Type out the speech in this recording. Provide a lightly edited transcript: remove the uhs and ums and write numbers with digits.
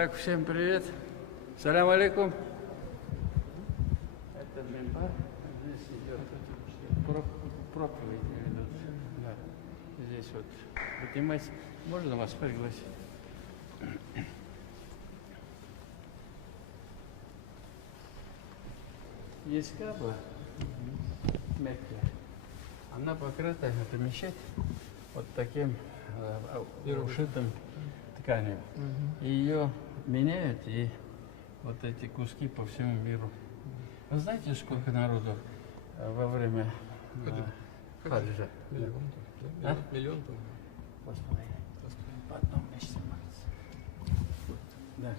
Так, всем привет. Салям алейкум. Это мембар. Здесь идет проповедь идут. Да. Здесь вот поднимайся. Можно вас пригласить? Есть Каба в Мекке. Она покрыта, это мечеть, вот таким ушитым тканью. И ее меняют, и вот эти куски по всему миру. Вы знаете, сколько народу во время хаджа? Миллион. А? Миллион. Господи, по одному месте молится. Да.